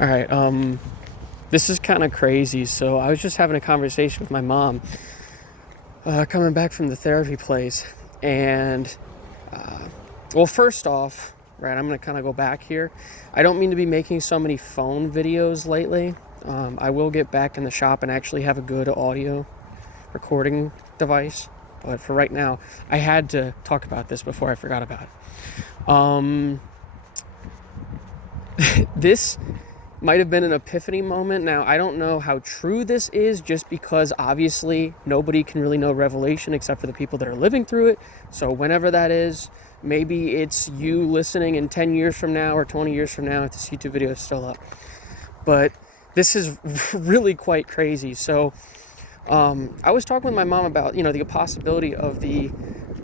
All right. This is kind of crazy. So I was just having a conversation with my mom, coming back from the therapy place, and well, first off, right, I'm gonna kind of go back here. I don't mean to be making so many phone videos lately. I will get back in the shop and actually have a good audio recording device. But for right now, I had to talk about this before I forgot about it. This might have been an epiphany moment. Now, I don't know how true this is, just because obviously nobody can really know Revelation except for the people that are living through it. So whenever that is, maybe it's you listening in 10 years from now or 20 years from now if this YouTube video is still up. But this is really quite crazy. So I was talking with my mom about, the possibility of the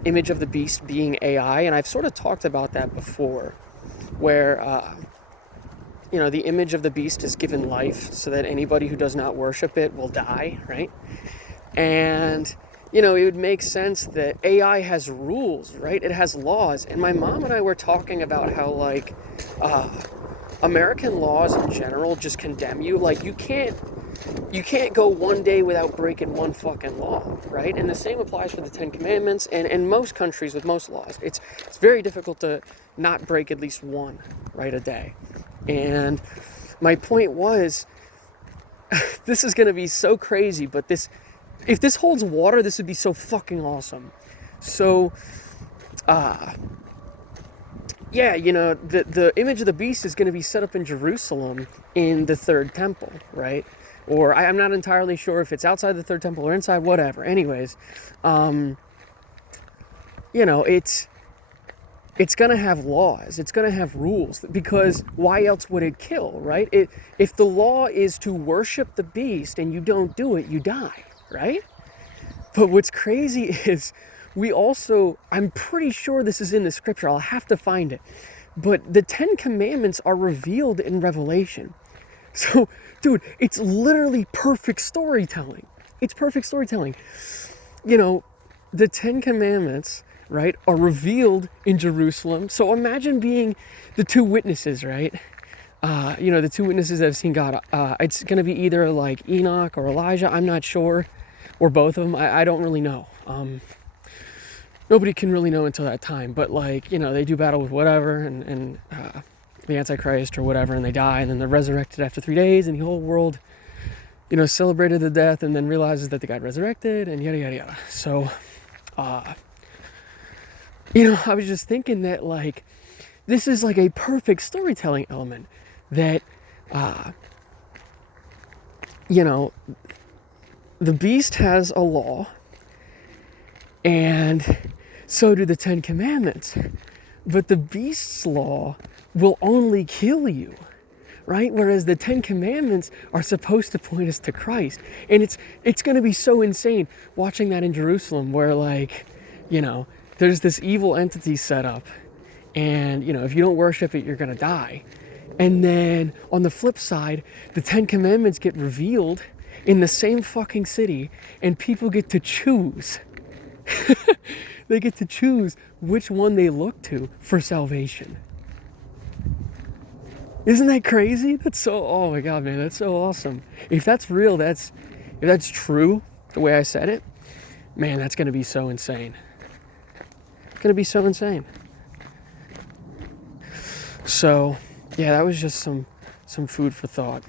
image of the beast being AI, and I've sort of talked about that before, where the image of the beast is given life so that anybody who does not worship it will die, right? And, it would make sense that AI has rules, right? It has laws. And my mom and I were talking about how, American laws in general just condemn you. Like, you can't go one day without breaking one fucking law, right? And the same applies for the Ten Commandments and in most countries with most laws. It's very difficult to not break at least one, right, a day. And my point was, this is going to be so crazy, but if this holds water, this would be so fucking awesome. So, the image of the beast is going to be set up in Jerusalem in the third temple, right? Or I'm not entirely sure if it's outside the third temple or inside, whatever. Anyways, it's going to have laws. It's going to have rules, because why else would it kill, right? If the law is to worship the beast and you don't do it, you die, right? But what's crazy is I'm pretty sure this is in the scripture. I'll have to find it. But the Ten Commandments are revealed in Revelation. So, dude, it's literally perfect storytelling. It's perfect storytelling. The Ten Commandments, right, are revealed in Jerusalem. So imagine being the two witnesses, right? The two witnesses that have seen God. It's going to be either like Enoch or Elijah. I'm not sure. Or both of them. I don't really know. Nobody can really know until that time. But, they do battle with whatever and the Antichrist or whatever, and they die, and then they're resurrected after 3 days, and the whole world, celebrated the death and then realizes that they got resurrected, and yada, yada, yada. So, I was just thinking that, this is like a perfect storytelling element that, the beast has a law, and so do the Ten Commandments. But the beast's law will only kill you, right? Whereas the Ten Commandments are supposed to point us to Christ. And it's going to be so insane watching that in Jerusalem, where, there's this evil entity set up, and, if you don't worship it, you're going to die. And then on the flip side, the Ten Commandments get revealed in the same fucking city, and people get to choose. They get to choose which one they look to for salvation. Isn't that crazy? Oh my God, man, that's so awesome. If that's real, if that's true, the way I said it, man, that's going to be so insane. It's going to be so insane. So, yeah, that was just some food for thought.